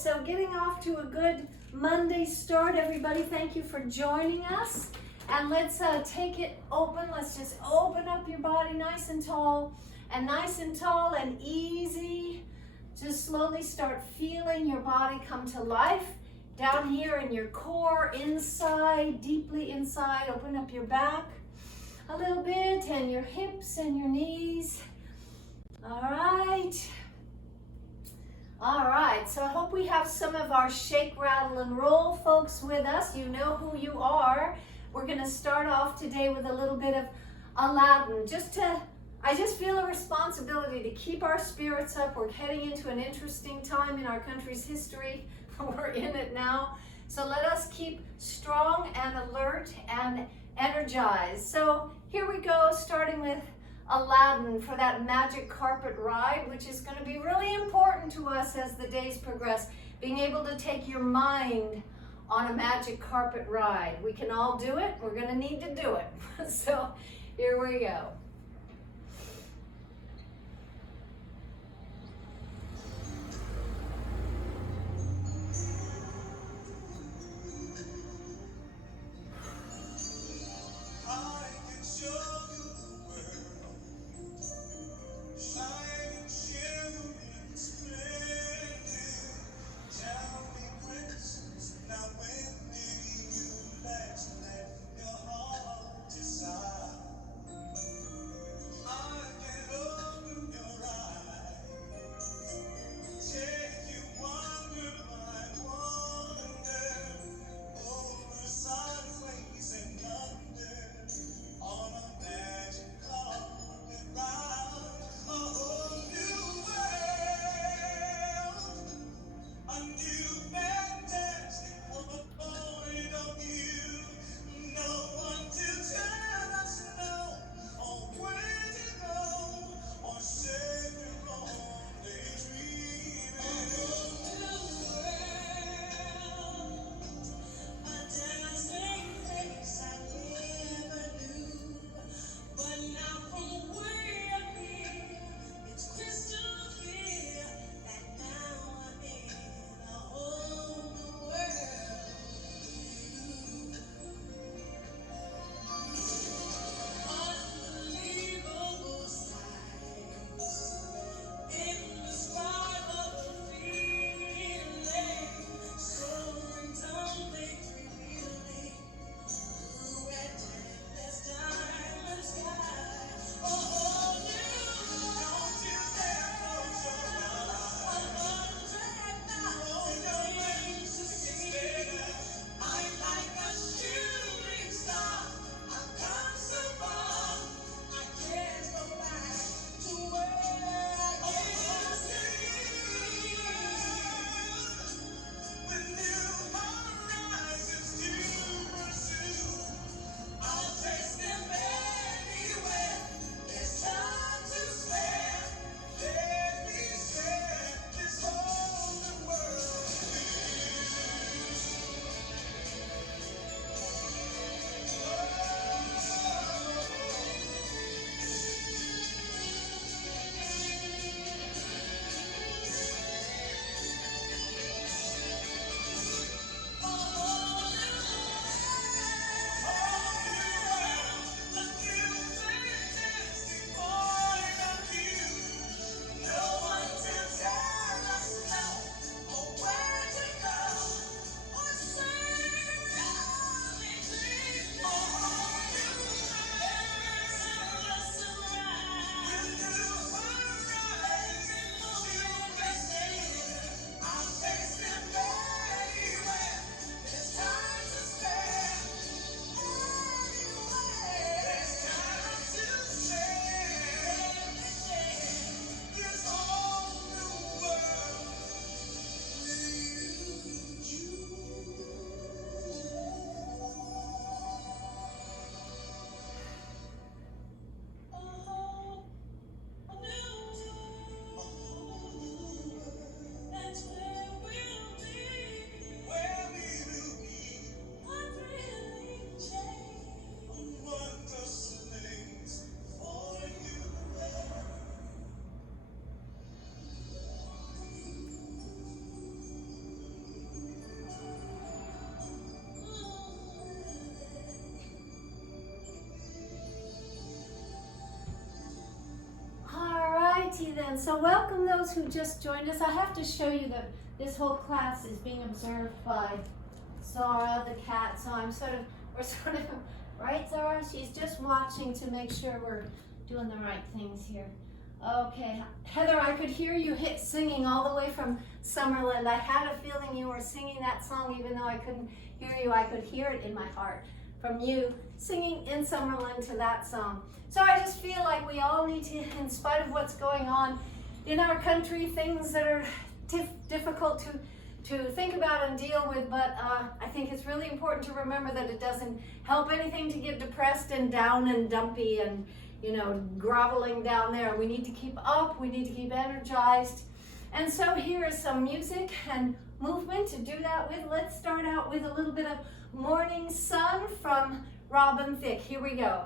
so getting off to a good Monday start, everybody. Thank you for joining us. And let's take it open. Let's just open up your body nice and tall and easy. Just slowly start feeling your body come to life. Down here in your core, inside, deeply inside. Open up your back a little bit and your hips and your knees. All right. All right, so I hope we have some of our shake, rattle, and roll folks with us. You know who you are. We're going to start off today with a little bit of Aladdin. I just feel a responsibility to keep our spirits up. We're heading into an interesting time in our country's history. We're in it now. So let us keep strong and alert and energized. So here we go, starting with Aladdin for that magic carpet ride, which is going to be really important to us as the days progress. Being able to take your mind on a magic carpet ride. We can all do it. We're going to need to do it. So here we go. so welcome those who just joined us. I have to show you that this whole class is being observed by Zara the cat, so we're sort of, right Zara? She's just watching to make sure we're doing the right things here. Okay, Heather, I could hear you singing all the way from Summerland. I had a feeling you were singing that song even though I couldn't hear you. I could hear it in my heart from you singing in Summerland to that song. So I just feel like we all need to, in spite of what's going on in our country, things that are difficult to think about and deal with, but I think it's really important to remember that it doesn't help anything to get depressed and down and dumpy and, you know, groveling down there. We need to keep up, we need to keep energized. And so here is some music and movement to do that with. Let's start out with a little bit of Morning Sun from Robin Thicke. Here we go.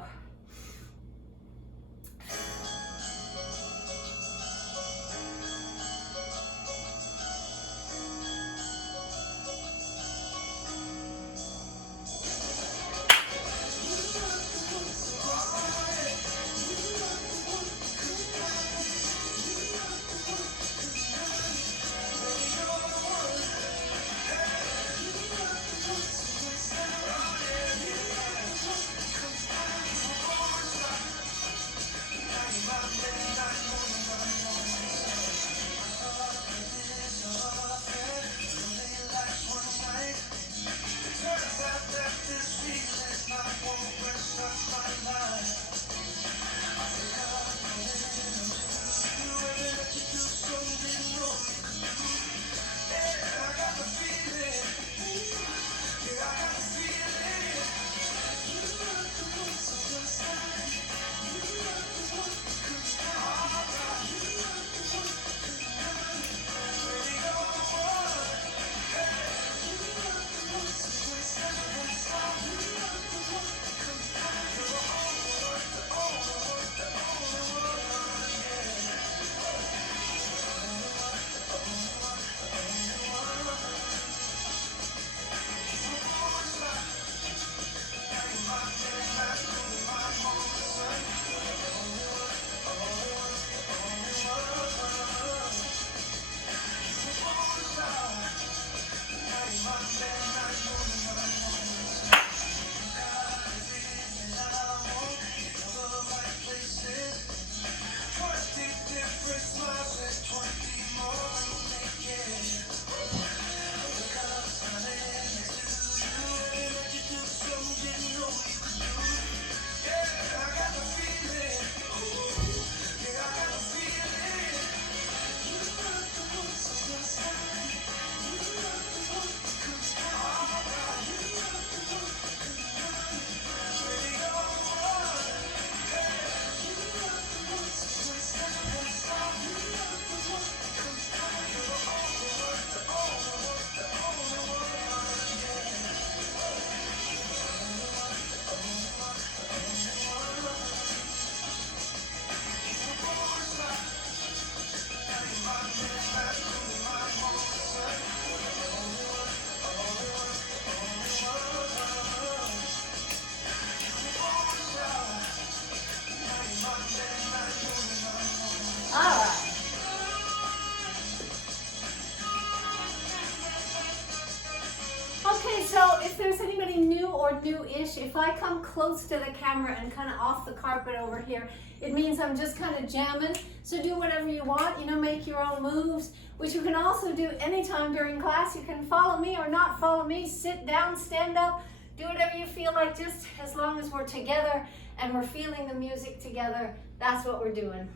So if there's anybody new or new-ish, if I come close to the camera and kind of off the carpet over here, it means I'm just kind of jamming. So do whatever you want, you know, make your own moves, which you can also do anytime during class. You can follow me or not follow me, sit down, stand up, do whatever you feel like, just as long as we're together and we're feeling the music together. That's what we're doing.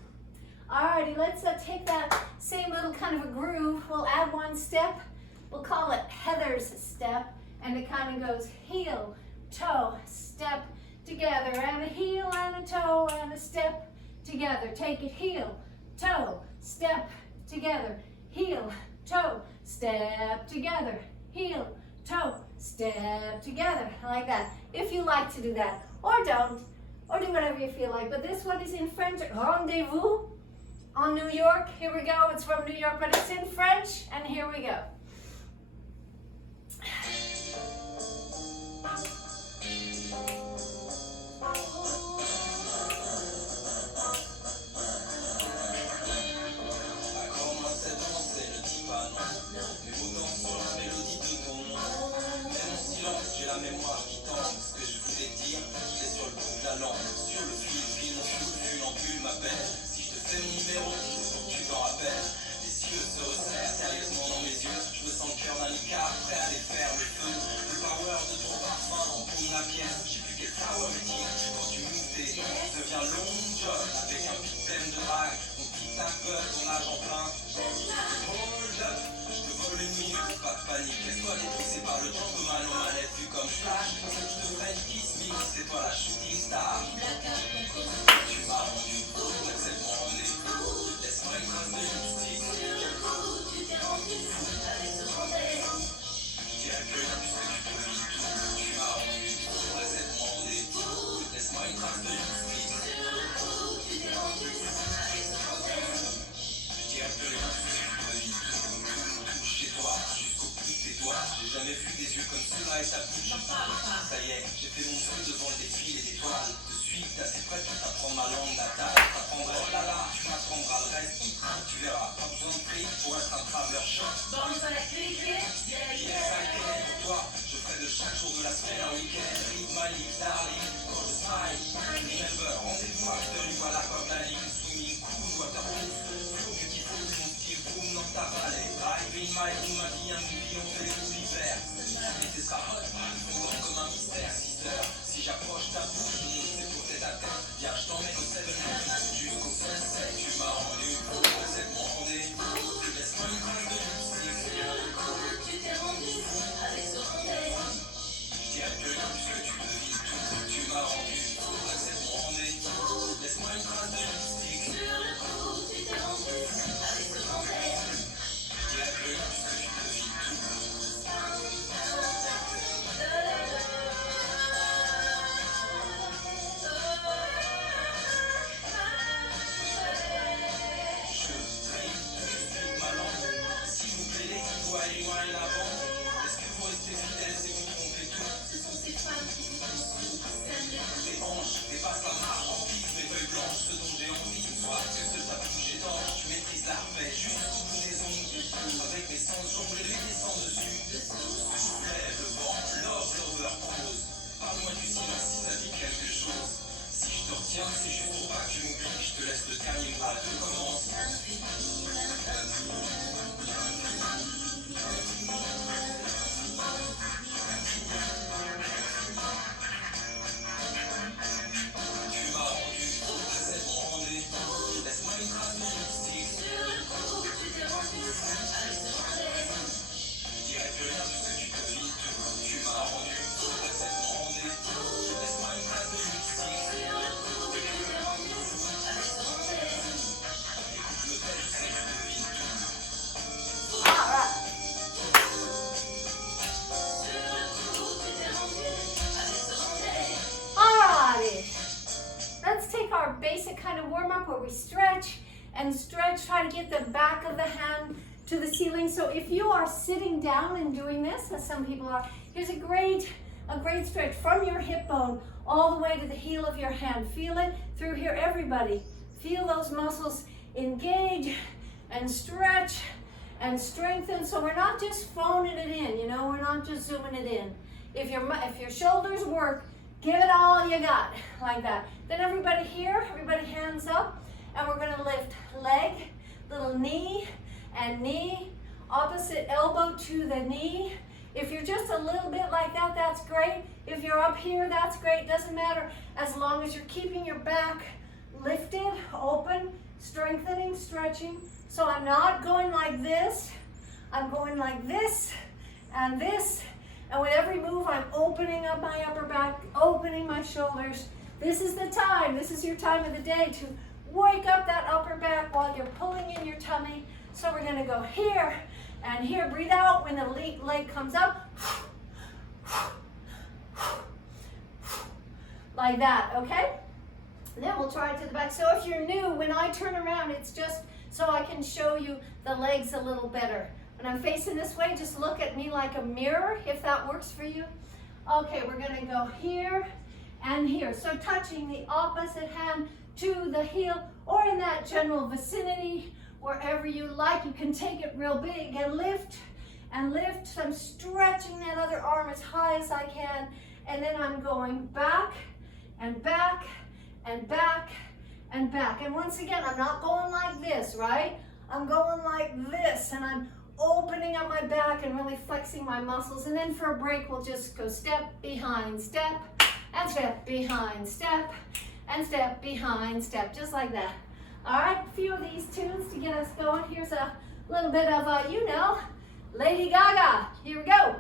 Alrighty, let's take that same little kind of a groove. We'll add one step. We'll call it Heather's step. And it kind of goes heel, toe, step together, and a heel and a toe and a step together. Take it heel, toe, step together, heel, toe, step together, heel, toe, step together, like that. If you like to do that, or don't, or do whatever you feel like. But this one is in French. Rendezvous on New York. Here we go. It's from New York, but it's in French, and here we go. c'est toi la shooting star. Tu m'as rendu fou, accepte mon rendez-vous. Laisse-moi une trace de lipstick. Tu t'es rendu fou avec ce rendez-vous. Je dirais plus rien puisque tu peux vivre tout. Tu m'as rendu fou, accepte mon rendez-vous. Laisse-moi une trace de lipstick. Tu t'es rendu fou avec ce rendez-vous. Je dirais plus rien puisque tu peux vivre tout. Chez toi, jusqu'au bout de tes doigts. J'ai jamais vu des yeux comme ceux-là et ta bouche. Ça y est, j'ai fait mon jeu devant le défi des étoiles. De suite, t'es assez prête pour t'apprendre ma langue natale. T'apprendrai, oh là là, tu m'apprendras le reste. Tu verras, pas besoin de prix pour être un travers choc. Bounce à la cliquer, pour toi, je ferai de chaque jour de la semaine un week-end. Read my lips, darling, call the smile. Remember, rendez-vous after you à l'aquaplaning. Swimming cool, waterproof. Flow beautiful, mon style boom dans ta vallée. Drive in my room, ma vie, un movie, on fait les coups d'hiver. Et c'est ça hot, fondant comme un mystère, sister. Si j'approche ta bouche, c'est pour tes tête. Viens, je t'emmène au 7 jusqu'au sunset. Tu m'as rendu fou, c'est mon rendez-vous. Laisse-moi une trace de lipstick. Tu t'es rendu fou avec ce rendez-vous. Je dirais plus rien puisque tu devines tout. Tu m'as rendu fou, c'est mon rendez-vous. Laisse-moi une trace de lipstick. Tu t'es rendu fou avec ce rendez-vous. Je dirais plus rien puisque tu devines tout. Avec mes sens, j'ombre et les descends dessus. Lève le vent, love, lover, prose. Parle-moi du silence si ça dit quelque chose. Si je te retiens, c'est juste pour pas que tu m'oublies. Je te laisse le dernier bras, tout commence. Tu m'as rendu fou, c'est mon rendez-vous. Laisse-moi une trace de lipstick. Tu t'es rendu fou avec ce rendez-vous. Je dirais plus rien puisque tu devines tout. Tu m'as rendu fou, c'est mon rendez-vous. Laisse-moi une trace de lipstick. Tu t'es rendu fou avec ce rendez-vous. Écoute, je me tais, je sais que tu devines tout. Alright. Alrighty. Let's take our basic kind of warm up where we stretch and stretch, try to get the back of the hand to the ceiling. So if you are sitting down and doing this, as some people are, here's a great stretch from your hip bone all the way to the heel of your hand. Feel it through here, everybody. Feel those muscles engage and stretch and strengthen. So we're not just phoning it in, you know, we're not just zooming it in. If your shoulders work, give it all you got, like that. Then everybody here, everybody hands up, and we're gonna lift leg, little knee, and knee, opposite elbow to the knee. If you're just a little bit like that, that's great. If you're up here, that's great. Doesn't matter as long as you're keeping your back lifted, open, strengthening, stretching. So I'm not going like this. I'm going like this and this. And with every move, I'm opening up my upper back, opening my shoulders. This is the time. This is your time of the day to wake up that upper back while you're pulling in your tummy. So we're gonna go here and here. Breathe out when the leg comes up. Like that, okay? Then we'll try it to the back. So if you're new, when I turn around, it's just so I can show you the legs a little better. When I'm facing this way, just look at me like a mirror, if that works for you. Okay, we're gonna go here and here. So touching the opposite hand to the heel or in that general vicinity, wherever you like. You can take it real big and lift and lift. So I'm stretching that other arm as high as I can. And then I'm going back and back and back and back. And once again, I'm not going like this, right? I'm going like this, and I'm opening up my back and really flexing my muscles. And then for a break, we'll just go step behind step and step behind step and step behind step, just like that. All right, a few of these tunes to get us going. Here's a little bit of, you know, Lady Gaga. Here we go.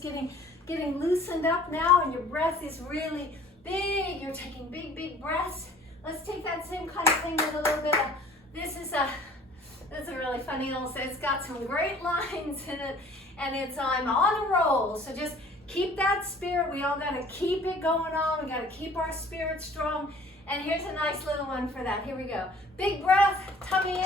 just getting loosened up now, and your breath is really big. You're taking big, big breaths. Let's take that same kind of thing with a little bit of, this is a really funny little, it's got some great lines in it, and it's I'm on a roll. So just keep that spirit. We all got to keep it going on. We got to keep our spirit strong. And here's a nice little one for that. Here we go. Big breath, tummy in.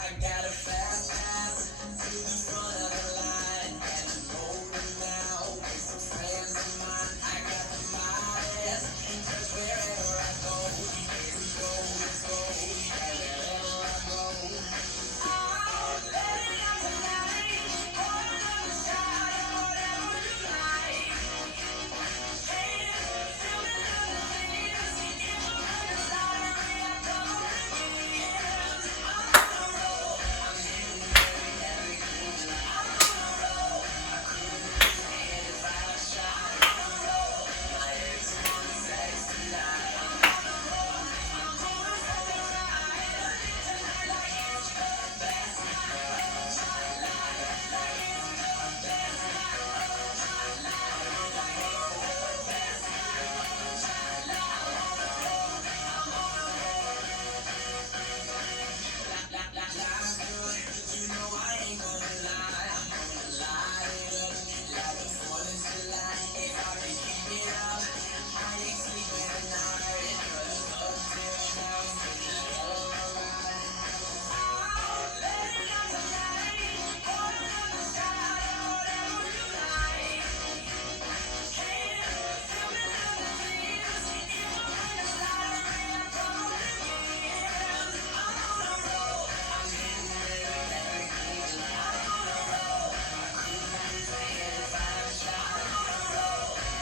I got a fast pass to the front of the line, and I'm rolling now with some friends of mine. I got the miles, cause wherever I go, it's gold, and wherever I go, I'll let it out tonight, pour another shot of whatever you like. Hey, feel me another this, if I'm like a lottery, I come in the end. I'm on a roll, I'm getting very, very good. I'm on a roll, I couldn't stand if I was shot. I'm on a roll, my ex wants sex tonight. I'm on a roll, I'm going for the ride. Tonight like it's the best night of my life. Like it's the best night of my life. Like it's the best night of my life. I'm on a roll, I'm on a roll. Life's good, you know I ain't gonna lie. I'm gonna light it up like the 4th of July. If I can keep it up, I ain't sleeping tonight. Cause upstairs now is taking over my ride. I'll let it out tonight, pour another shot of whatever you like. Hey, feel me another this, if I'm like a lottery, I come in the end. I'm on a roll, I'm getting very, very good. I'm on a roll, I couldn't stand if I was shot. I'm on a roll, my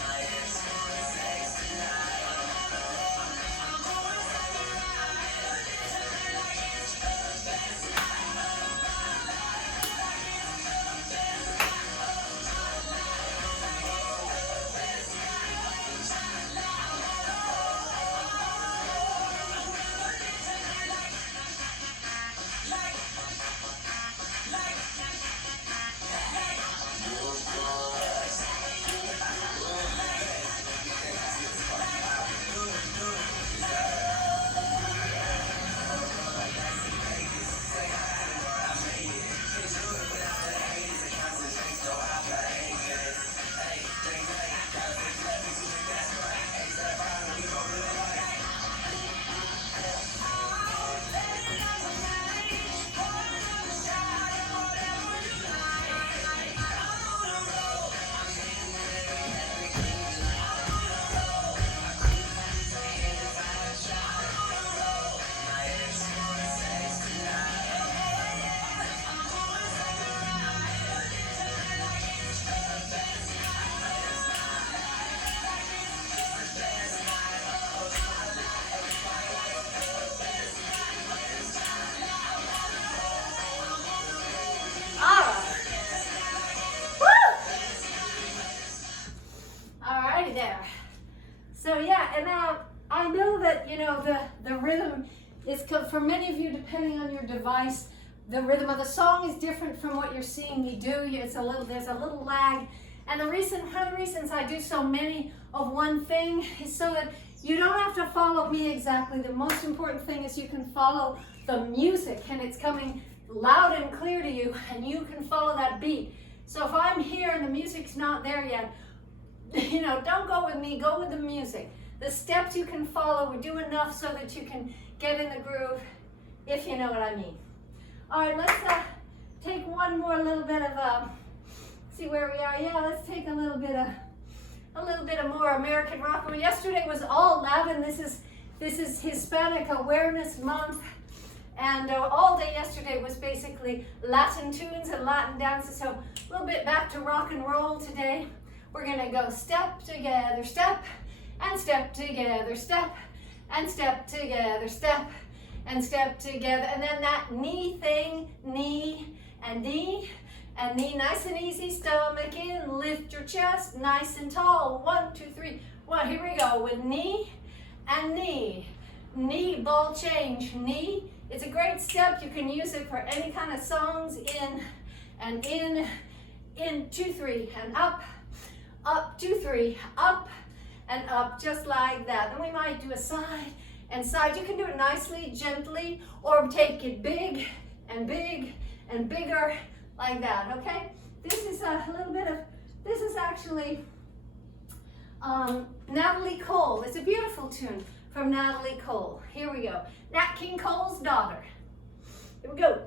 ex wants sex tonight. I'm on a roll, I'm going for the ride. Tonight like it's the best night of my life. Like it's the best night of my life. Like it's the best night of my life. I'm on a roll, I'm on a roll. I'm gonna live tonight like All right. Woo! Alrighty there. So yeah, and I know that, you know, the rhythm is, for many of you, depending on your device, the rhythm of the song is different from what you're seeing me do. There's a little lag. And one of the reasons I do so many of one thing is so that you don't have to follow me exactly. The most important thing is you can follow the music, and it's coming loud and clear to you, and you can follow that beat. So if I'm here and the music's not there yet, you know, don't go with me, go with the music. The steps you can follow, we do enough so that you can get in the groove, if you know what I mean. All right, let's take one more little bit of, see where we are. Yeah, let's take a little bit of more American rock. Well, yesterday was all Latin. This is Hispanic Awareness Month. And all day yesterday was basically Latin tunes and Latin dances. So a little bit back to rock and roll today. We're gonna go step together, step, and step together, step, and step together, step, and step together. And then that knee thing, knee, and knee, and knee, nice and easy, stomach in, lift your chest, nice and tall. 1, 2, 3, 1, here we go with knee and knee. Knee, ball change, knee, It's a great step. You can use it for any kind of songs. In and in, 2, 3, and up, 2, 3, up and up, just like that. Then we might do a side and side. You can do it nicely, gently, or take it big and bigger, like that, okay? This is a little bit of, this is actually Natalie Cole. It's a beautiful tune from Natalie Cole. Here we go. Nat King Cole's Daughter. Here we go.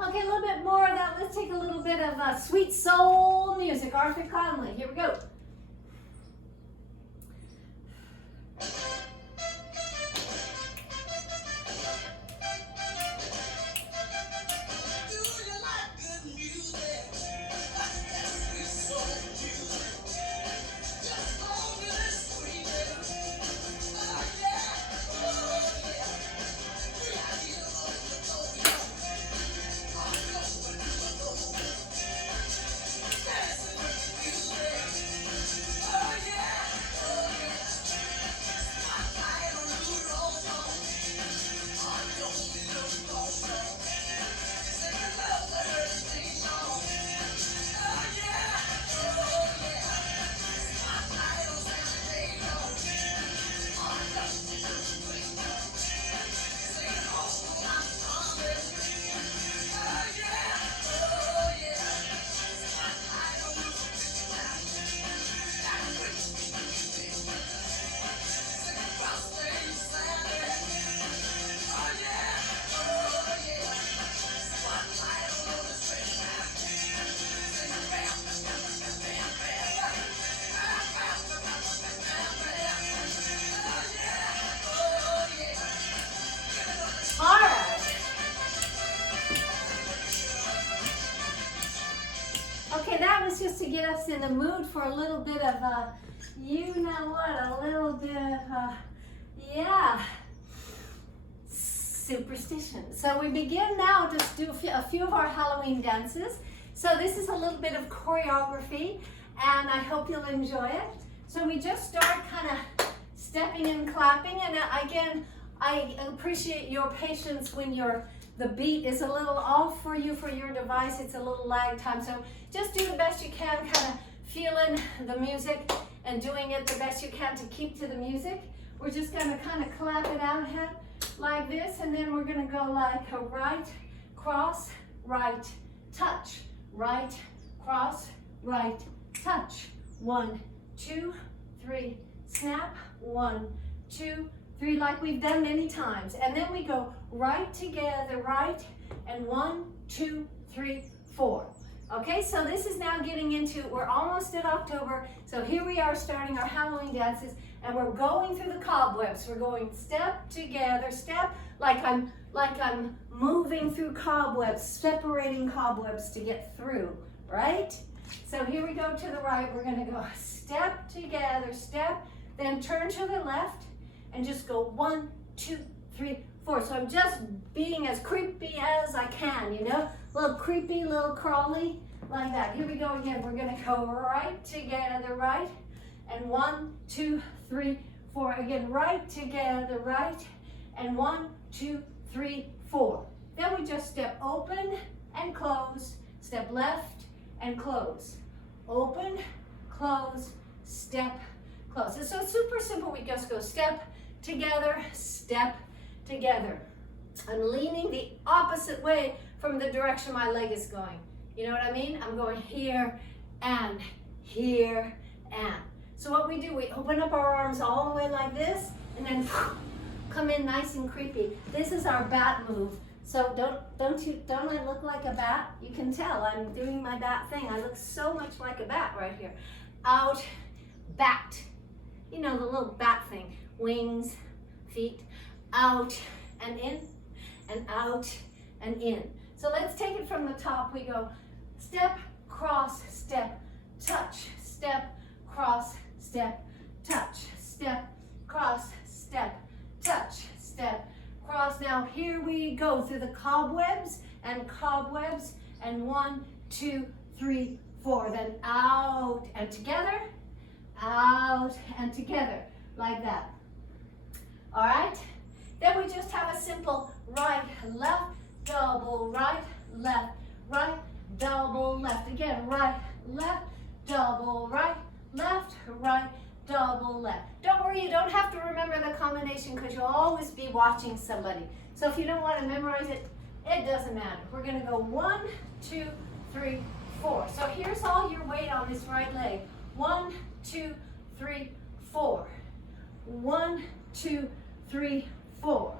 Okay, a little bit more of that. Let's take a little bit of sweet soul music. Arthur Conley. Here we go. Just to get us in the mood for a little bit of, you know what, a little bit of, yeah, superstition. So we begin now to do a few of our Halloween dances. So this is a little bit of choreography, and I hope you'll enjoy it. So we just start kind of stepping and clapping, and again, I appreciate your patience when you're the beat is a little off for you, for your device. It's a little lag time. So just do the best you can, kind of feeling the music and doing it the best you can to keep to the music. We're just going to kind of clap it out ahead like this, and then we're going to go like a right, cross, right, touch, right, cross, right, touch. 1, 2, 3, snap. 1, 2, 3, like we've done many times. And then we go right together, right, and 1, 2, 3, 4. Okay, so this is now getting into, we're almost at October, so here we are starting our Halloween dances, and we're going through the cobwebs. We're going step together, step, like I'm moving through cobwebs, separating cobwebs to get through, right? So here we go to the right. We're going to go step together, step, then turn to the left, and just go 1, 2, 3, 4. So I'm just being as creepy as I can, you know? A little creepy, a little crawly, like that. Here we go again. We're going to go right together, right, and 1, 2, 3, 4. Again, right together, right, and 1, 2, 3, 4. Then we just step open and close, step left and close. Open, close, step, close. So it's super simple. We just go step together, step together. I'm leaning the opposite way from the direction my leg is going. You know what I mean? I'm going here and here and. So what we do, we open up our arms all the way like this, and then come in nice and creepy. This is our bat move. So don't I look like a bat? You can tell I'm doing my bat thing. I look so much like a bat right here. Out, bat. You know, the little bat thing. Wings, feet, out and in, and out and in. So let's take it from the top. We go step, cross, step, touch, step, cross, step, touch, step, cross, step, touch, step, cross. Now here we go through the cobwebs, and 1, 2, 3, 4. Then out and together, out and together, like that. All right? Then we just have a simple right, left, double, right, left, double, left. Again, right, left, double, right, double, left. Don't worry, you don't have to remember the combination because you'll always be watching somebody. So if you don't want to memorize it, it doesn't matter. We're going to go 1, 2, 3, 4. So here's all your weight on this right leg. 1, 2, 3, 4. 1, 2, 3, 4.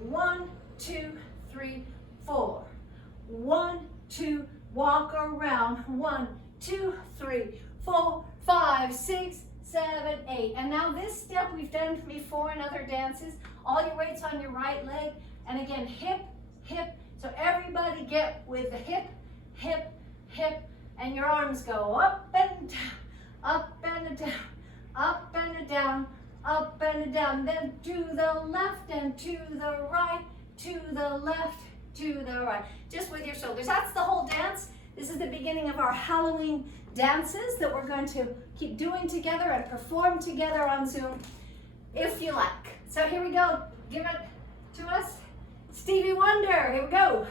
1, 2, 3, 4. 1, 2, walk around. 1, 2, 3, 4, 5, 6, 7, 8. And now this step we've done before in other dances. All your weight's on your right leg. And again, hip, hip. So everybody get with the hip, hip, hip. And your arms go up and down, up and down, up and down, up and down. Then to the left and to the right, to the left, to the right. Just with your shoulders. That's the whole dance. This is the beginning of our Halloween dances that we're going to keep doing together and perform together on Zoom if you like. So here we go. Give it to us. Stevie Wonder. Here we go.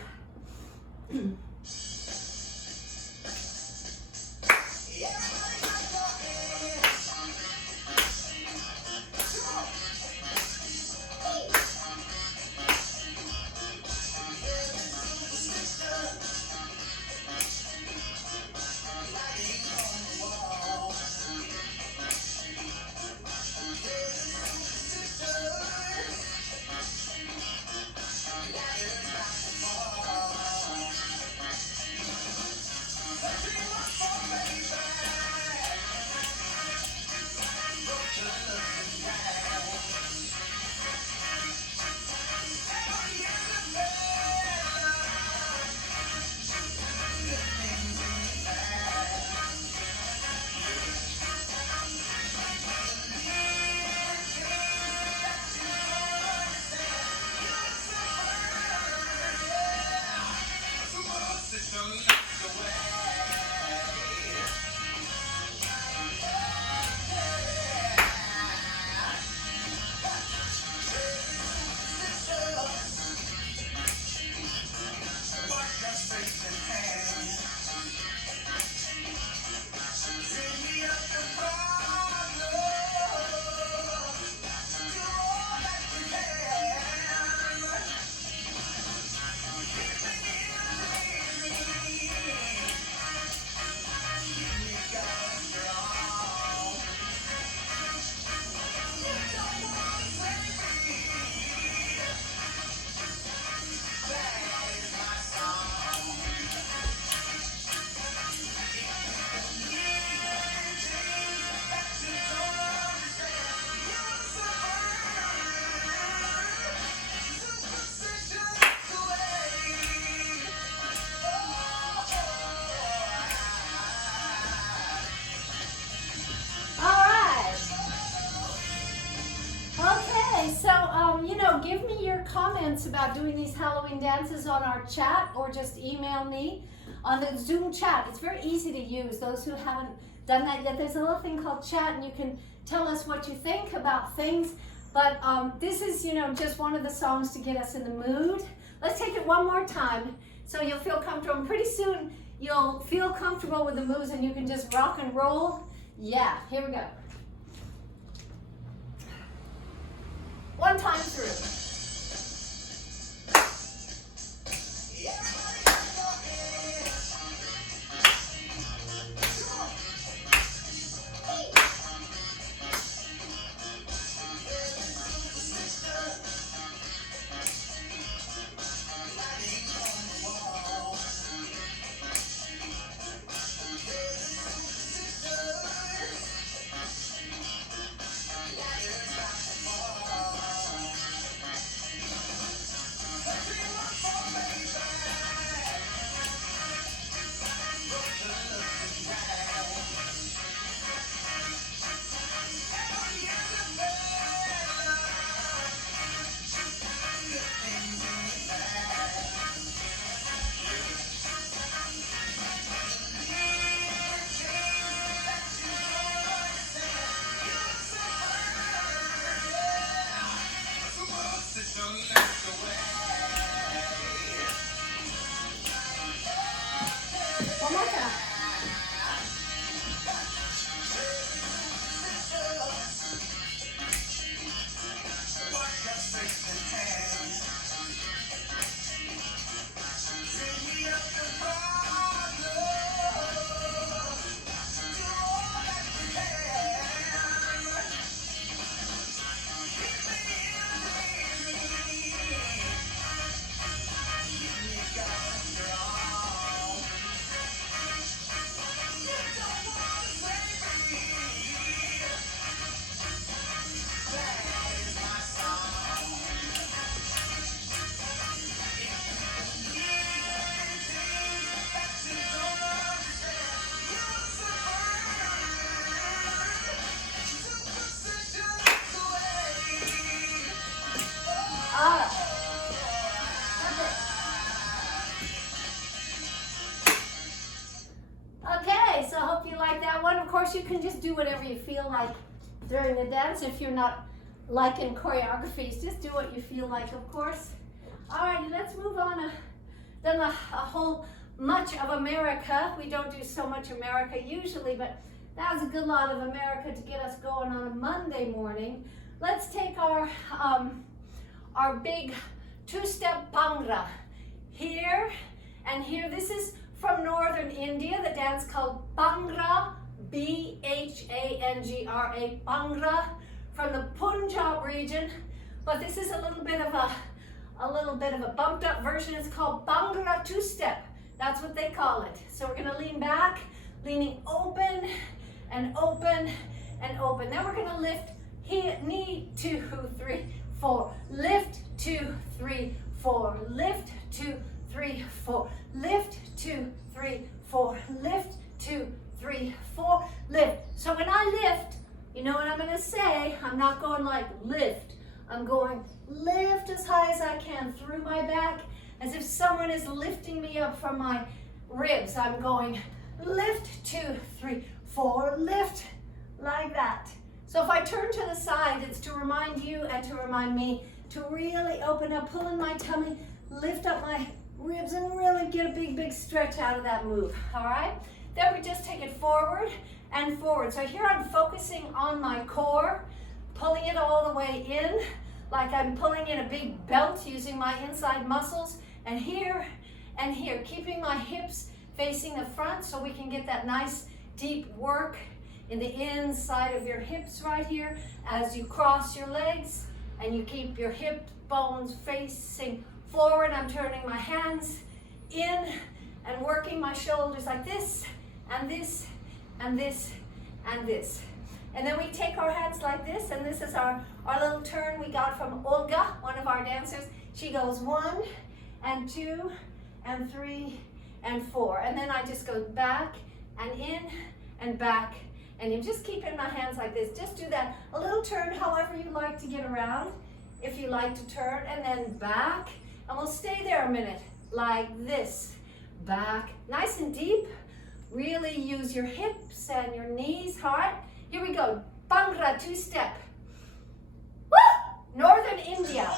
So, give me your comments about doing these Halloween dances on our chat, or just email me on the Zoom chat. It's very easy to use. Those who haven't done that yet, there's a little thing called chat, and you can tell us what you think about things. But this is, just one of the songs to get us in the mood. Let's take it one more time so you'll feel comfortable. And pretty soon you'll feel comfortable with the moves and you can just rock and roll. Yeah, here we go. One time through. One more time. Okay, so I hope you like that one. Of course, you can just do whatever you feel like during the dance. If you're not liking choreographies, just do what you feel like, of course. All right, let's move on. Then a whole much of America. We don't do so much America usually, but that was a good lot of America to get us going on a Monday morning. Let's take our big two-step Bhangra. Here and here. This is from northern India, the dance called Bhangra, B-H-A-N-G-R-A, Bhangra, from the Punjab region. But this is a little bit of a bumped up version. It's called Bhangra two-step. That's what they call it. So we're gonna lean back, leaning open and open and open. Then we're gonna lift here, knee, 2, 3, 4. Lift, 2, 3, 4. Lift, 2, 3, 4. Lift, 2, 3, 4. Lift, 2, 3, 4. Lift. So when I lift, you know what I'm gonna say? I'm not going like lift. I'm going lift as high as I can through my back, as if someone is lifting me up from my ribs. I'm going lift, 2, 3, 4, lift, like that. So if I turn to the side, it's to remind you and to remind me to really open up, pull in my tummy, lift up my ribs, and really get a big, big stretch out of that move, all right? Then we just take it forward and forward. So here I'm focusing on my core, pulling it all the way in, like I'm pulling in a big belt using my inside muscles, and here, keeping my hips facing the front so we can get that nice deep work in the inside of your hips right here as you cross your legs and you keep your hip bones facing forward. I'm turning my hands in and working my shoulders like this and this and this and this. And then we take our hands like this, and this is our little turn we got from Olga, one of our dancers. She goes 1 and 2 and 3 and 4. And then I just go back and in and back and in. Just keeping my hands like this. Just do that. A little turn however you like to get around. if you like to turn, and then back, and we'll stay there a minute, like this. Back, nice and deep. Really use your hips and your knees hard. Here we go. Bhangra, two-step. Woo! Northern India.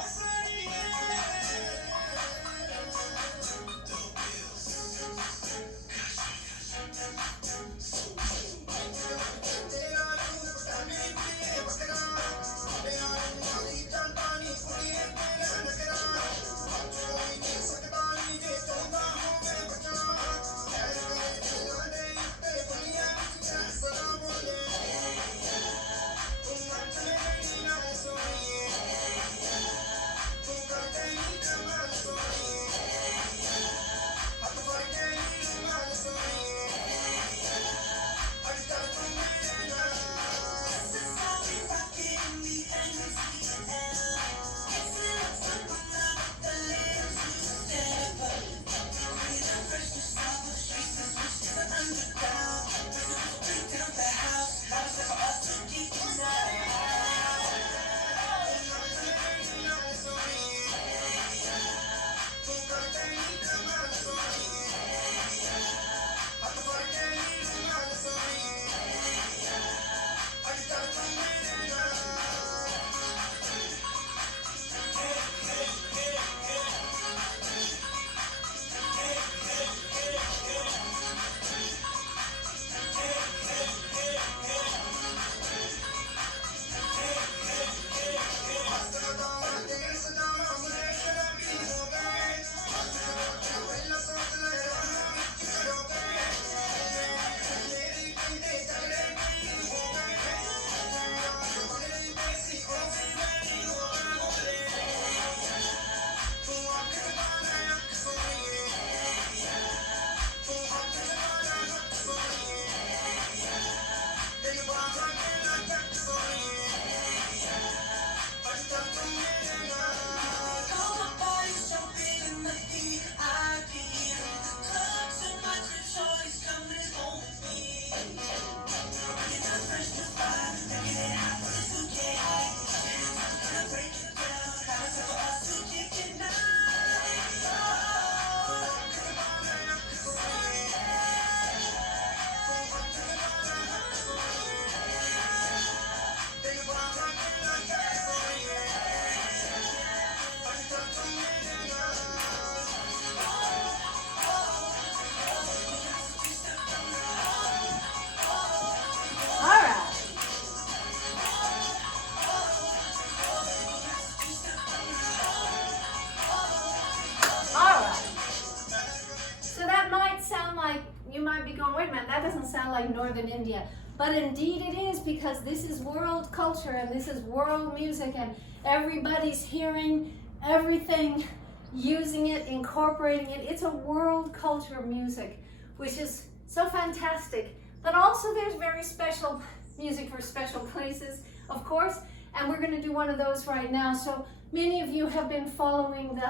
Like Northern India, but indeed it is, because this is world culture and this is world music, and everybody's hearing everything, using it, incorporating it. It's a world culture of music, which is so fantastic. But also there's very special music for special places, of course, and we're going to do one of those right now. So many of you have been following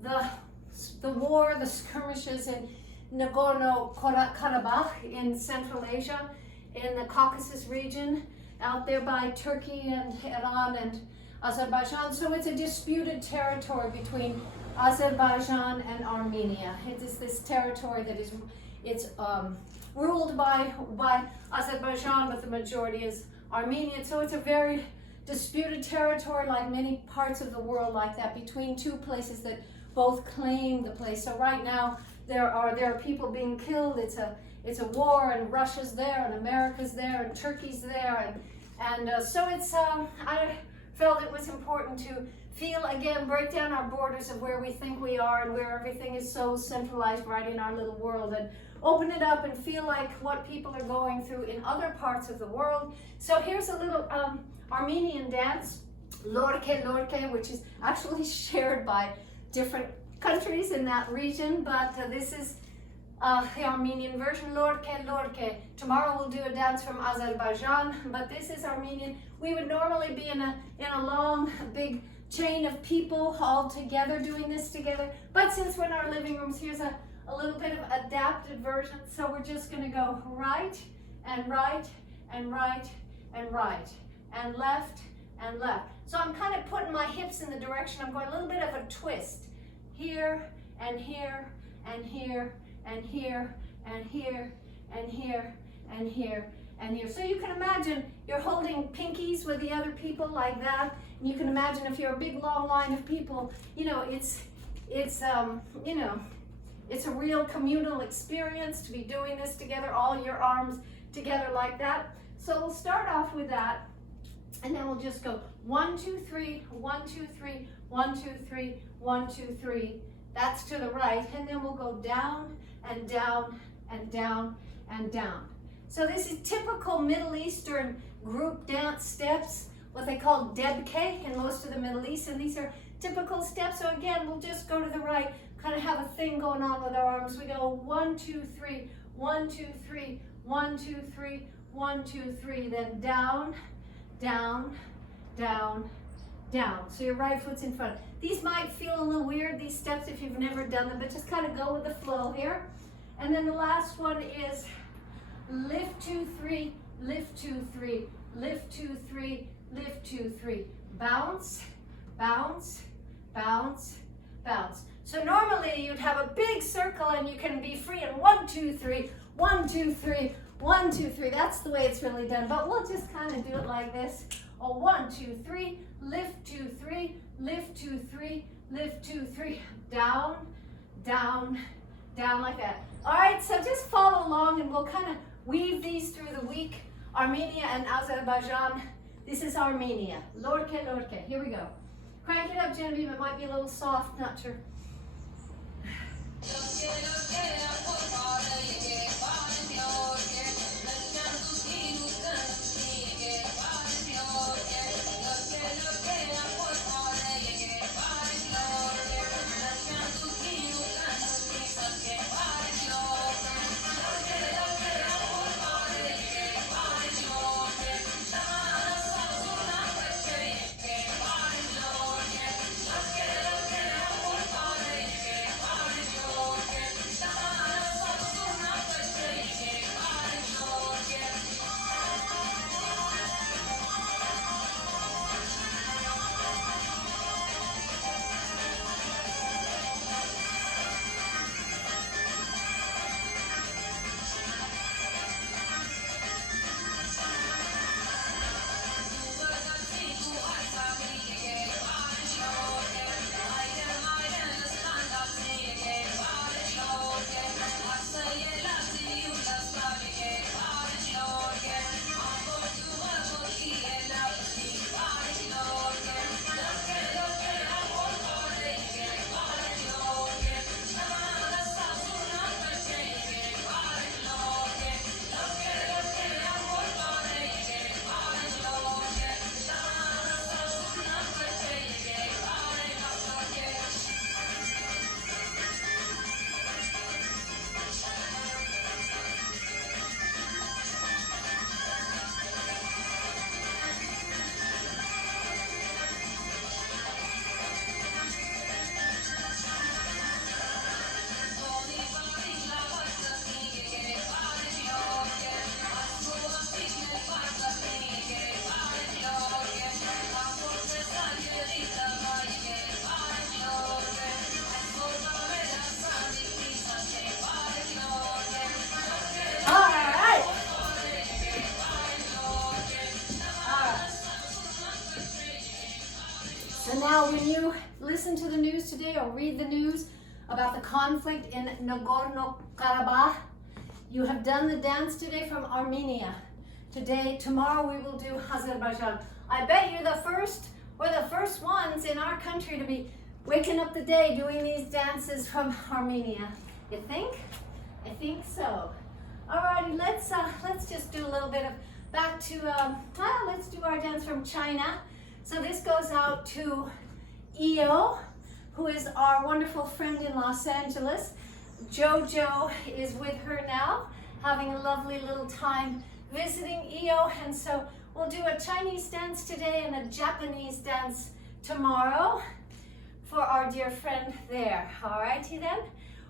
the war, the skirmishes in Nagorno-Karabakh in Central Asia, in the Caucasus region, out there by Turkey and Iran and Azerbaijan. So it's a disputed territory between Azerbaijan and Armenia. It is this territory that is ruled by Azerbaijan, but the majority is Armenian. So it's a very disputed territory, like many parts of the world like that, between two places that both claim the place. So right now, there are people being killed. It's a war, and Russia's there, and America's there, and Turkey's there, and so it's I felt it was important to feel again, break down our borders of where we think we are and where everything is so centralized right in our little world, and open it up and feel like what people are going through in other parts of the world. So here's a little Armenian dance, Lorke Lorke, which is actually shared by different countries in that region, but this is the Armenian version, Lorke Lorke. Tomorrow we'll do a dance from Azerbaijan, but this is Armenian. We would normally be in a long, big chain of people all together doing this together, but since we're in our living rooms, here's a little bit of adapted version. So we're just going to go right and right and right and right and left and left. So I'm kind of putting my hips in the direction. I'm going a little bit of a twist. Here, and here, and here, and here, and here, and here, and here, and here. So you can imagine you're holding pinkies with the other people like that. And you can imagine if you're a big long line of people, you know, it's a real communal experience to be doing this together, all your arms together like that. So we'll start off with that, and then we'll just go 1, 2, 3, 1, 2, 3, 1, 2, 3, 1, 2, 3. That's to the right, and then we'll go down and down and down and down. So this is typical Middle Eastern group dance steps, what they call debke in most of the Middle East, and these are typical steps. So again, we'll just go to the right, kind of have a thing going on with our arms. We go 1, 2, 3, 1, 2, 3, 1, 2, 3, 1, 2, 3, then down, down, down, down. So your right foot's in front. These might feel a little weird, these steps, if you've never done them, but just kind of go with the flow here. And then the last one is lift 2, 3, lift 2, 3, lift 2, 3, lift 2, 3. Bounce, bounce, bounce, bounce. So normally you'd have a big circle and you can be free in 1, 2, 3, 1, 2, 3, 1, 2, 3. That's the way it's really done. But we'll just kind of do it like this. Oh, 1, 2, 3, lift 2, 3, lift 2, 3, lift 2, 3. Down, down, down like that. All right, so just follow along and we'll kind of weave these through the week. Armenia and Azerbaijan. This is Armenia. Lorke, lorke. Here we go. Crank it up, Genevieve. It might be a little soft, not sure. So now when you listen to the news today or read the news about the conflict in Nagorno-Karabakh, you have done the dance today from Armenia. Tomorrow we will do Azerbaijan. I bet you're the first, we're the first ones in our country to be waking up the day doing these dances from Armenia. You think? I think so. Alrighty, let's just do a little bit of back to let's do our dance from China. So this goes out to Io, who is our wonderful friend in Los Angeles. Jojo is with her now, having a lovely little time visiting Io, and so we'll do a Chinese dance today and a Japanese dance tomorrow for our dear friend there. Alrighty then,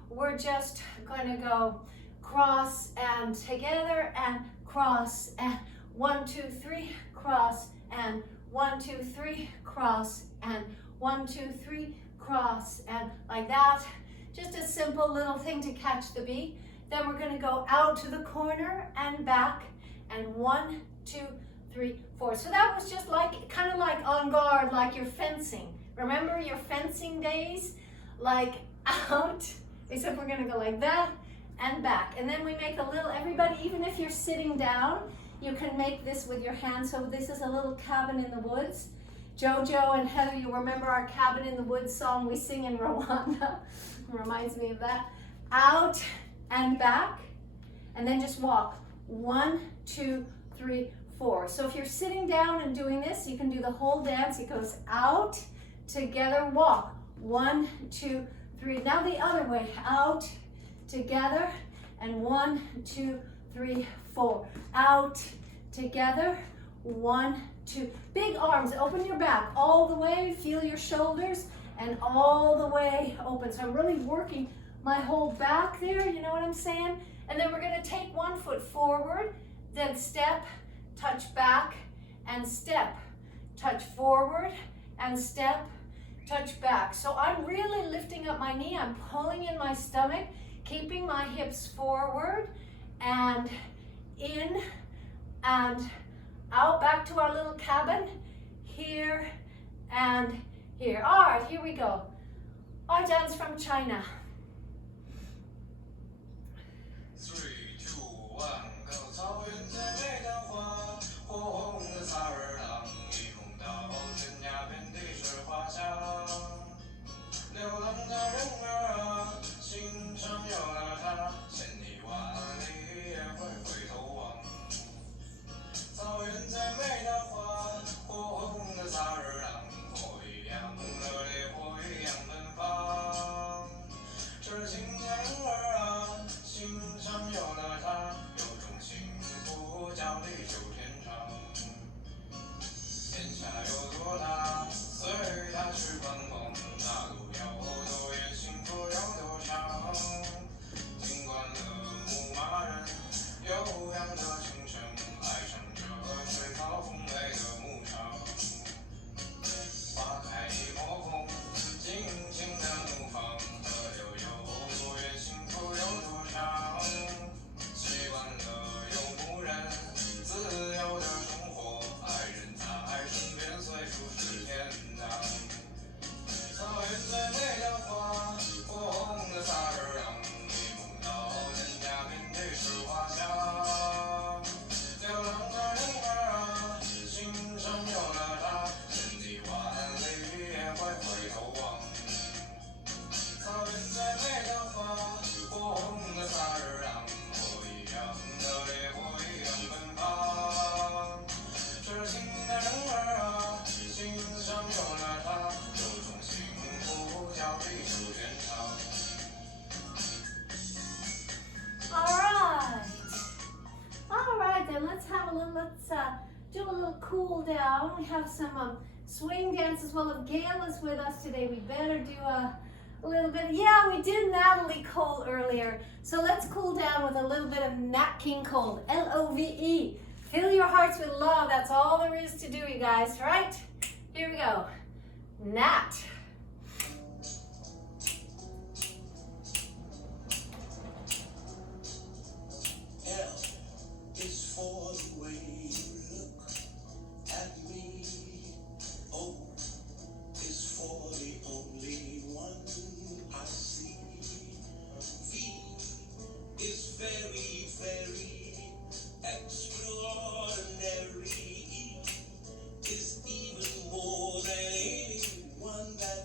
we're just going to go cross and together and cross and 1, 2, 3, cross and 1, 2, 3, cross, and 1, 2, 3, cross, and like that. Just a simple little thing to catch the beat. Then we're going to go out to the corner and back, and 1, 2, 3, 4. So that was just like, kind of like on guard, like you're fencing. Remember your fencing days? Like out, except we're going to go like that and back. And then we make a little, everybody, even if you're sitting down, you can make this with your hands. So this is a little cabin in the woods. Jojo and Heather, you remember our Cabin in the Woods song we sing in Rwanda? Reminds me of that. Out and back, and then just walk. 1, 2, 3, 4. So if you're sitting down and doing this, you can do the whole dance. It goes out, together, walk. 1, 2, 3. Now the other way. Out, together, and 1, 2, 3, 4. Out, together, 1, 2. Big arms, open your back all the way, feel your shoulders, and all the way open. So I'm really working my whole back there, you know what I'm saying? And then we're gonna take 1 foot forward, then step, touch back, and step. Touch forward, and step, touch back. So I'm really lifting up my knee, I'm pulling in my stomach, keeping my hips forward, and in, and out, back to our little cabin, here, and here. All right, here we go. I dance from China. 3, 2, 1, go. 草原最美的花，火红的萨尔朗，一风到天涯遍地是花香。流浪的人儿啊，心上有了她，千里万里也会回头望。草原最美的花，火红的萨尔朗，火一样热烈，火一样奔放。痴情的人儿啊，心上有了她，有种幸福叫地久天长。天下有多大，随它去观光，那路有多远，幸福有多长。尽管了牧马人，悠扬的琴声，爱上这吹靠风雷的牧场。花开一抹红，尽情的怒放，河流有多远，幸福有多长。习惯了游牧人，自由的生活，爱人在身边，随处是天堂。草原最美的花，火红的萨尔朗，一梦到天涯遍地是花香。流浪的人儿啊，心上有了她，千里万里也会回头望。草原最美的花，火红的萨尔朗，火一样热烈，火一样奔放。痴情的人儿啊，心上有了她，有种幸福叫地久天长。All right, then let's do a little cool down. We have some swing dance as well. If Gail is with us today, we better do a little bit. Yeah, we did Natalie Cole earlier. So let's cool down with a little bit of Nat King Cole, L-O-V-E. Fill your hearts with love. That's all there is to do, you guys, right? Here we go. Nat. L is for the way you look at me. O is for the only one I see. V is very, very extraordinary. E is even more than anyone that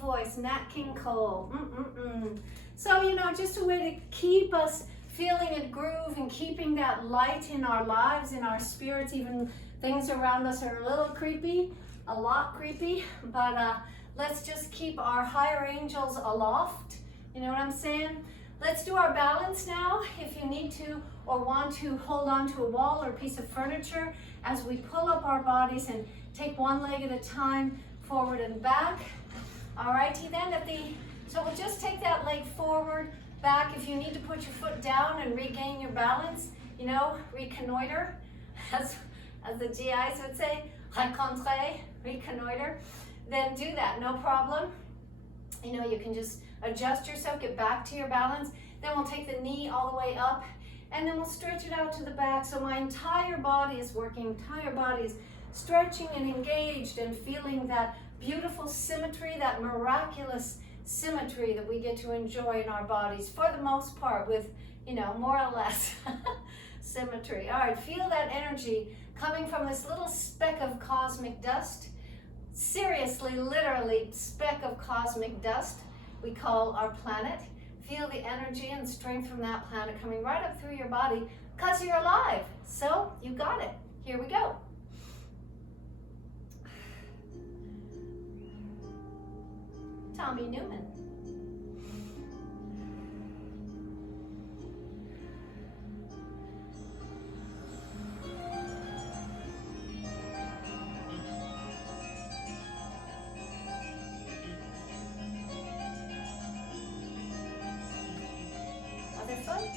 voice, Nat King Cole. So, you know, just a way to keep us feeling a groove and keeping that light in our lives, in our spirits. Even things around us are a little creepy, a lot creepy, but let's just keep our higher angels aloft. You know what I'm saying? Let's do our balance now. If you need to or want to hold on to a wall or a piece of furniture as we pull up our bodies and take one leg at a time, forward and back. All righty then, so we'll just take that leg forward, back. If you need to put your foot down and regain your balance, you know, reconnoiter, as the GIs would say, rencontrer, reconnoiter, then do that, no problem. You know, you can just adjust yourself, get back to your balance. Then we'll take the knee all the way up, and then we'll stretch it out to the back. So my entire body is working, entire body is stretching and engaged and feeling that beautiful symmetry, that miraculous symmetry that we get to enjoy in our bodies for the most part with, you know, more or less symmetry. All right, feel that energy coming from this little speck of cosmic dust. Seriously, literally, speck of cosmic dust we call our planet. Feel the energy and strength from that planet coming right up through your body because you're alive. So you got it. Here we go. Tommy Newman. Other foot.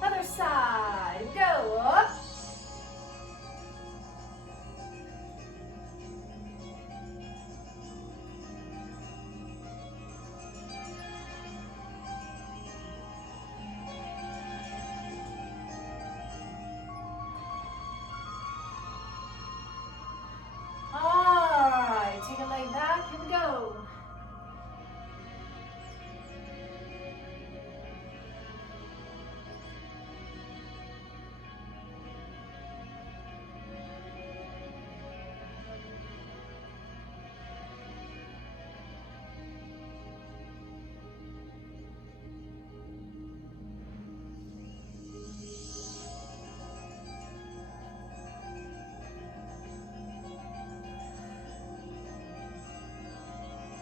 Other side, go up. All right, take a leg back, here we go.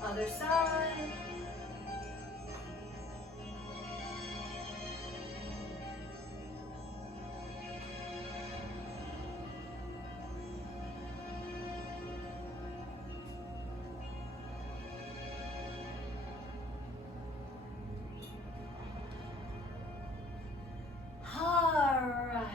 Other side. All right.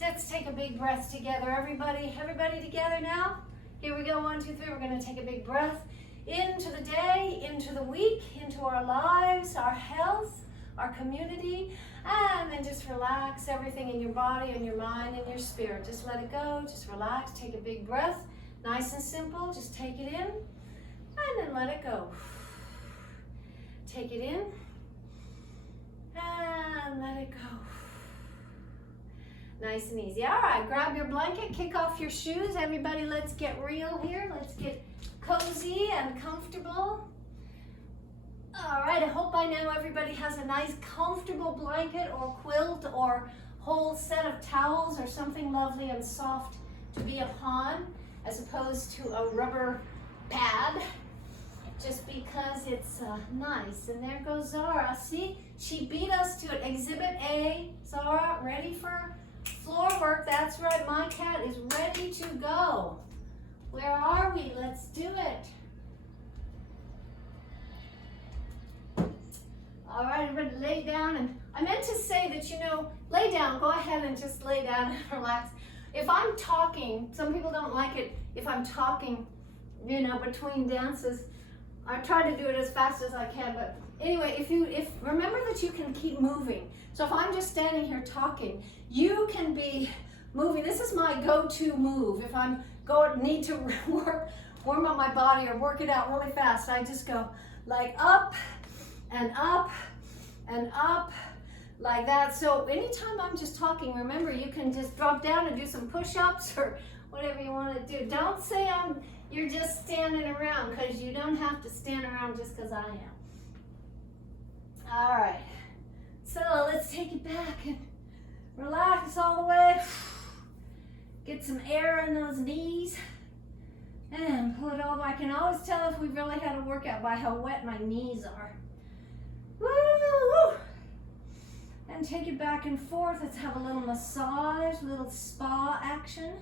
Let's take a big breath together, everybody. Everybody together now. Here we go, 1, 2, 3. We're going to take a big breath into the day, into the week, into our lives, our health, our community, and then just relax everything in your body and your mind and your spirit. Just let it go, just relax, take a big breath, nice and simple, just take it in, and then let it go. Take it in, and let it go. Nice and easy. All right, grab your blanket, kick off your shoes. Everybody, let's get real here. Let's get cozy and comfortable. All right, I hope by now everybody has a nice comfortable blanket or quilt or whole set of towels or something lovely and soft to be upon as opposed to a rubber pad, just because it's nice. And there goes Zara. See, she beat us to it. Exhibit A. Zara, ready for floor work? That's right, my cat is ready to go. Where are we? Let's do it. All right, everybody, lay down, and I meant to say that, you know, lay down, go ahead and just lay down and relax. If I'm talking, some people don't like it if I'm talking, you know, between dances. I try to do it as fast as I can, but anyway, if remember that you can keep moving. So if I'm just standing here talking, you can be moving. This is my go-to move. If I'm need to warm up my body or work it out really fast, I just go like up and up and up like that. So anytime I'm just talking, remember you can just drop down and do some push-ups or whatever you want to do. Don't say you're just standing around, because you don't have to stand around just because I am. All right, so let's take it back and relax all the way. Get some air in those knees and pull it all back. I can always tell if we've really had a workout by how wet my knees are. Woo! And take it back and forth. Let's have a little massage, little spa action.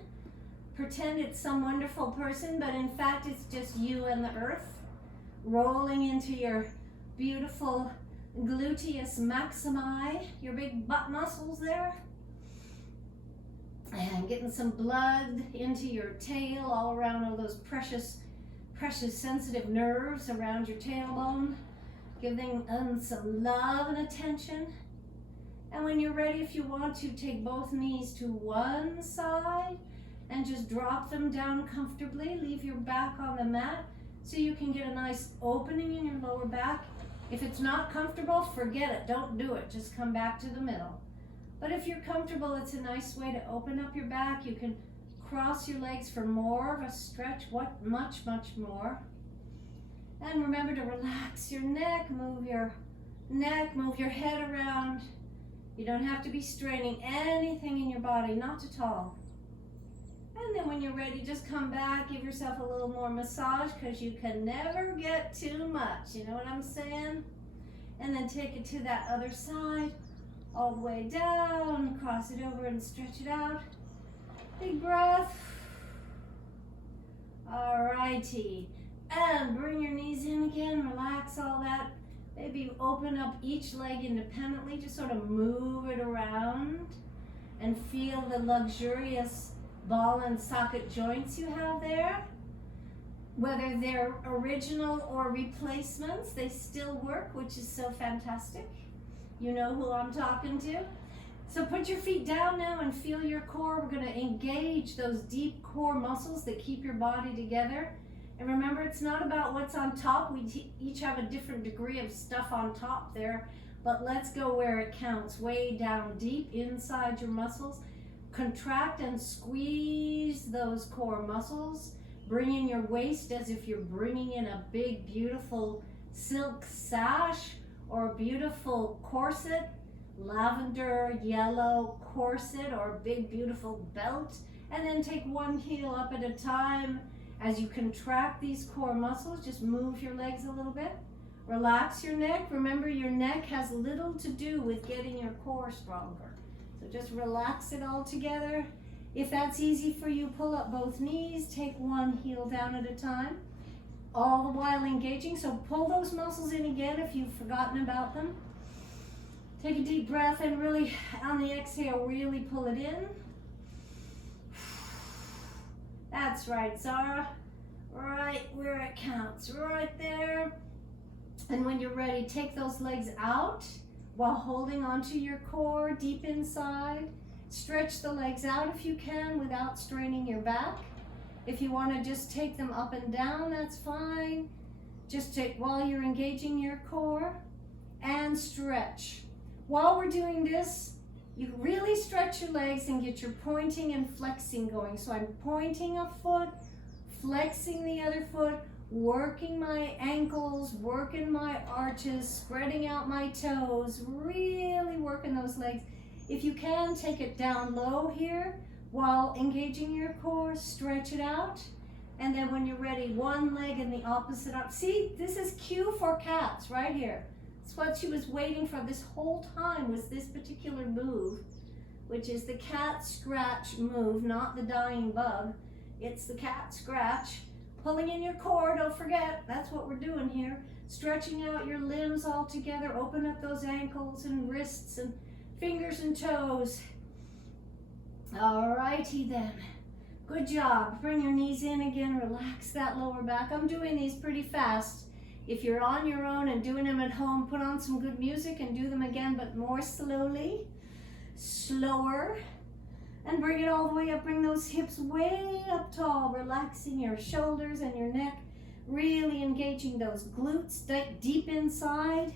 Pretend it's some wonderful person, but in fact it's just you and the earth rolling into your beautiful gluteus maximi, your big butt muscles there. And getting some blood into your tail, all around all those precious sensitive nerves around your tailbone. Giving them some love and attention. And when you're ready, if you want to, take both knees to one side and just drop them down comfortably. Leave your back on the mat so you can get a nice opening in your lower back. If it's not comfortable, forget it. Don't do it. Just come back to the middle. But if you're comfortable, it's a nice way to open up your back. You can cross your legs for more of a stretch, much more. And remember to relax your neck, move your head around. You don't have to be straining anything in your body, not at all. And then when you're ready, just come back, give yourself a little more massage, because you can never get too much, you know what I'm saying? And then take it to that other side, all the way down, cross it over and stretch it out. Big breath. All righty. And bring your knees in again, relax all that. Maybe open up each leg independently, just sort of move it around and feel the luxurious ball and socket joints you have there. Whether they're original or replacements, they still work, which is so fantastic. You know who I'm talking to. So put your feet down now and feel your core. We're going to engage those deep core muscles that keep your body together. And remember, it's not about what's on top. We each have a different degree of stuff on top there, but let's go where it counts, way down deep inside your muscles. Contract and squeeze those core muscles. Bring in your waist as if you're bringing in a big, beautiful silk sash or a beautiful corset, lavender, yellow corset, or a big, beautiful belt. And then take one heel up at a time. As you contract these core muscles, just move your legs a little bit. Relax your neck. Remember, your neck has little to do with getting your core stronger. So just relax it all together. If that's easy for you, pull up both knees. Take one heel down at a time, all the while engaging. So pull those muscles in again if you've forgotten about them. Take a deep breath and really, on the exhale, really pull it in. That's right, Zara. Right where it counts, right there. And when you're ready, take those legs out while holding onto your core deep inside. Stretch the legs out if you can without straining your back. If you want to just take them up and down, that's fine. Just take while you're engaging your core and stretch. While we're doing this, you really stretch your legs and get your pointing and flexing going. So I'm pointing a foot, flexing the other foot, working my ankles, working my arches, spreading out my toes, really working those legs. If you can, take it down low here while engaging your core, stretch it out. And then when you're ready, one leg in the opposite arm. See, this is cue for cats right here. It's what she was waiting for this whole time, was this particular move, which is the cat scratch move, not the dying bug. It's the cat scratch. Pulling in your core, don't forget, that's what we're doing here. Stretching out your limbs all together. Open up those ankles and wrists and fingers and toes. Alrighty then. Good job. Bring your knees in again. Relax that lower back. I'm doing these pretty fast. If you're on your own and doing them at home, put on some good music and do them again, but more slowly. Slower. And bring it all the way up. Bring those hips way up tall. Relaxing your shoulders and your neck. Really engaging those glutes deep inside.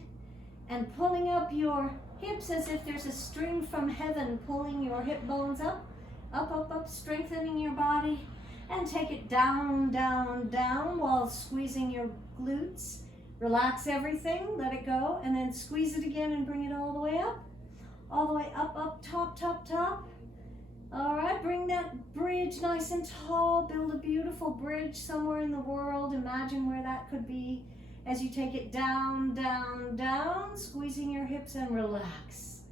And pulling up your hips as if there's a string from heaven pulling your hip bones up. Up, up, up. Strengthening your body. And take it down, down, down while squeezing your glutes. Relax everything. Let it go. And then squeeze it again and bring it all the way up. All the way up, up, top, top, top. All right, bring that bridge nice and tall. Build a beautiful bridge somewhere in the world. Imagine where that could be as you take it down, down, down, squeezing your hips and relax.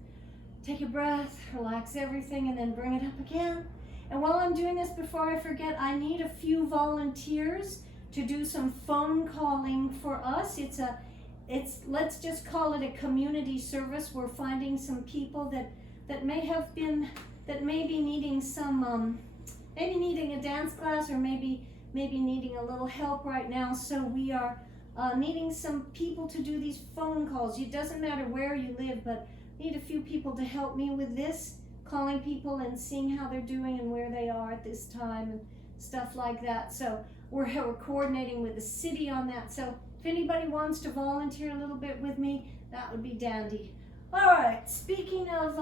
Take a breath, relax everything, and then bring it up again. And while I'm doing this, before I forget, I need a few volunteers to do some phone calling for us. Let's just call it a community service. We're finding some people that may be needing some, maybe needing a dance class, or maybe needing a little help right now. So we are needing some people to do these phone calls. It doesn't matter where you live, but need a few people to help me with this, calling people and seeing how they're doing and where they are at this time and stuff like that. So we're coordinating with the city on that. So if anybody wants to volunteer a little bit with me, that would be dandy. All right, speaking of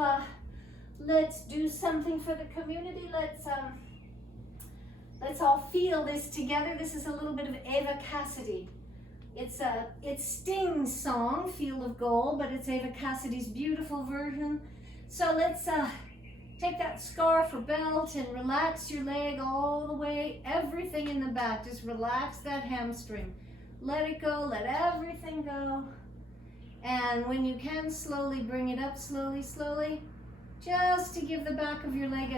let's do something for the community. Let's all feel this together. This is a little bit of Ava Cassidy. It's Sting's song, Field of Gold, but it's Ava Cassidy's beautiful version. So let's take that scarf or belt and relax your leg all the way, everything in the back. Just relax that hamstring. Let it go, let everything go. And when you can, slowly bring it up, slowly, slowly. Just to give the back of your leg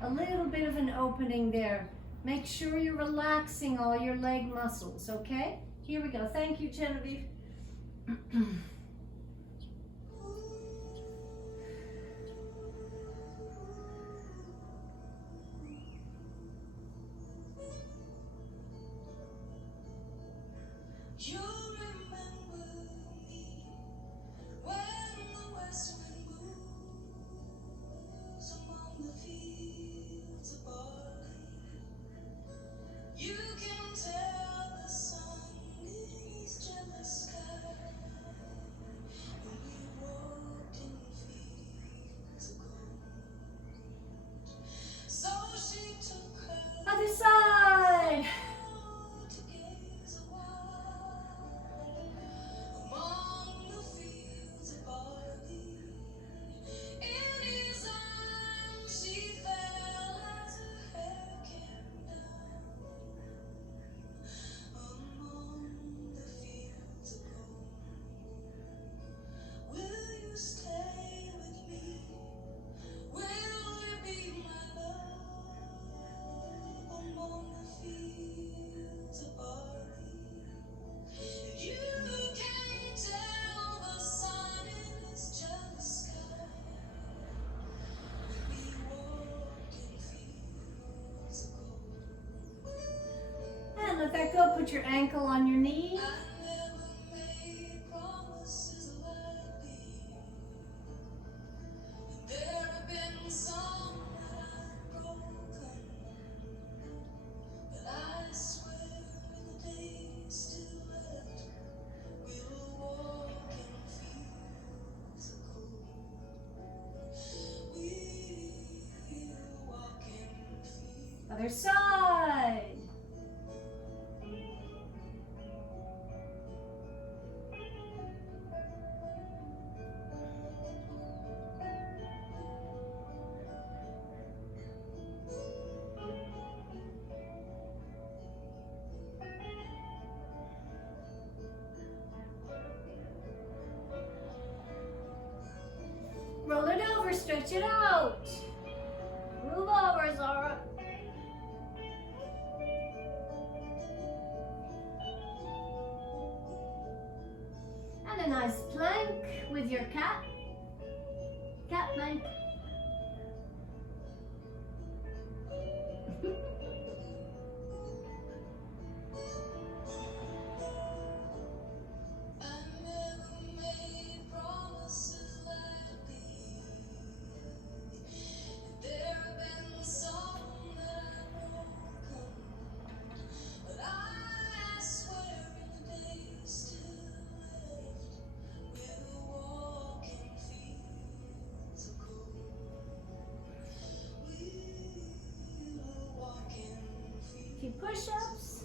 a little bit of an opening there. Make sure you're relaxing all your leg muscles, okay? Here we go. Thank you, Genevieve. You remember me when the west wind moves among the fields of barley. You can tell the sun is jealous sky when we walked in fields of gold. So she took her Other side. to gaze a while among the fields of barley. In his arms she fell as her hair came down among the fields of gold. Will you stay with me? Will you be my love among the fields of barley? You can tell the sun in his jealous sky when we walk in fields of gold. And let that go. Put your ankle on your knee. I never made promises lightly. There have been some that I've broken, but I swear in the days still left, we'll walk in fields of gold. We'll walk in fields. Other side. Roll it over, stretch it out. Move over, Zara. nice plank with your cat. Cat plank. Few push-ups.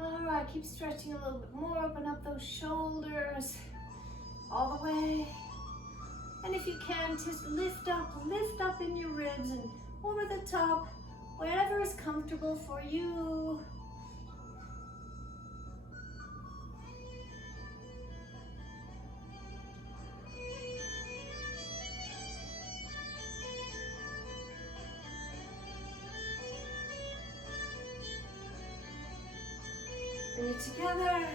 All right, keep stretching a little bit more. Open up those shoulders all the way. And if you can, just lift up in your ribs and over the top, wherever is comfortable for you. Bring it together.